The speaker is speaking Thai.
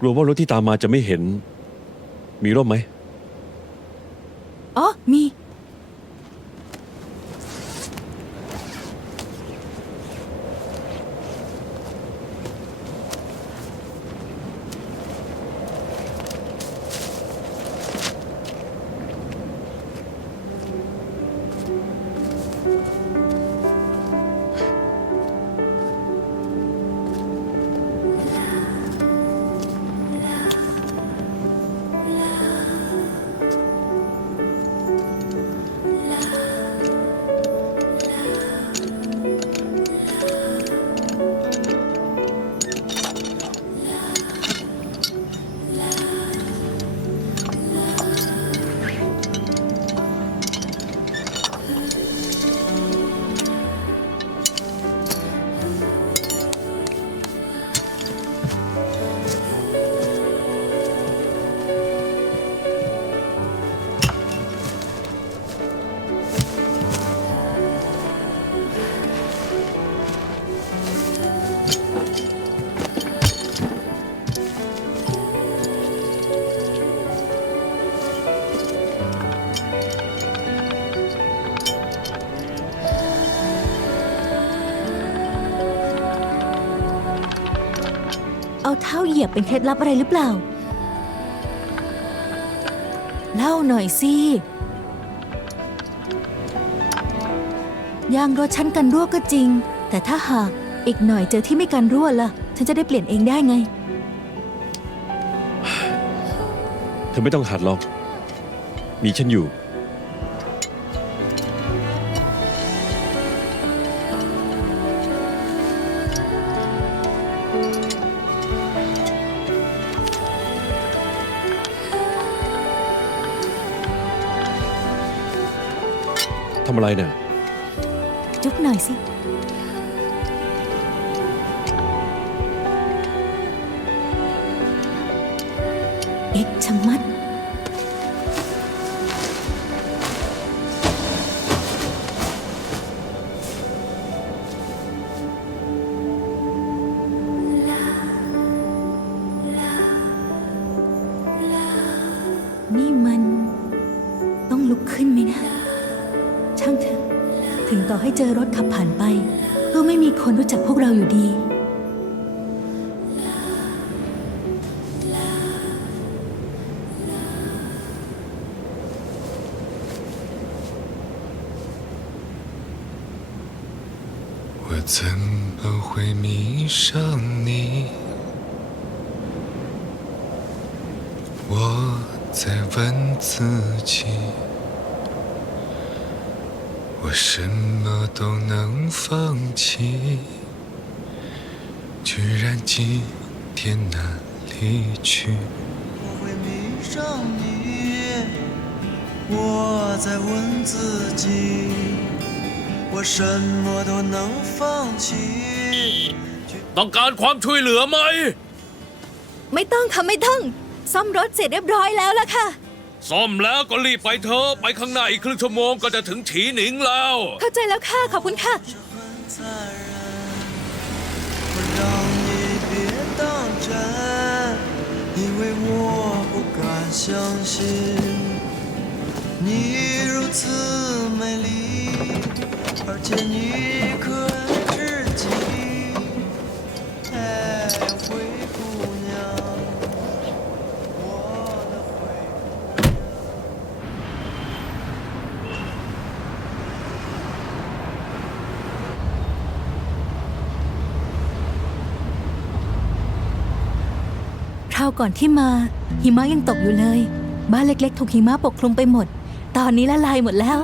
กลัวว่ารถที่ตามมาจะไม่เห็น มีร่มไหม เอาเท้าเหยียบเป็นเคล็ดลับอะไรหรือเปล่า เล่าหน่อยสิยางรถฉันกันรั่วก็จริง แต่ถ้าหากอีกหน่อยเจอที่ไม่กันรั่วล่ะ ฉันจะได้เปลี่ยนเองได้ไง เธอไม่ต้องหัดหรอก มีฉันอยู่ำอะไรเนี่ย จุ๊บหน่อยสิ เอ็กชะมัด นี่มัน ต้องลุกขึ้นไหมนะ ช่างเถอะ ถึงต่อให้เจอรถขับผ่านไป ก็ไม่มีคนรู้จักพวกเราอยู่ดี 我怎么会迷上你？我在问自己， 我什么都能放弃，居然今天难离去。我会迷上你，我在问自己，我什么都能放弃。 ต้องการความช่วยเหลือไหม ไม่ต้องค่ะ ไม่ต้อง ซ่อมรถเสร็จเรียบร้อยแล้วล่ะค่ะ ซ่อมแล้วก็รีบไปเถอะไปข้างหน้าอีกครึ่งชั่วโมงก็จะถึงฉีหนิงแล้ว เข้าใจแล้วค่ะ ขอบคุณค่ะ 是很残忍，我让你别当真，因为我不敢相信你如此美丽，而且你可爱 คราวก่อนที่มา หิมะยังตกอยู่เลย บ้านเล็กๆ ถูกหิมะปกคลุมไปหมด ตอนนี้ละลายหมดแล้ว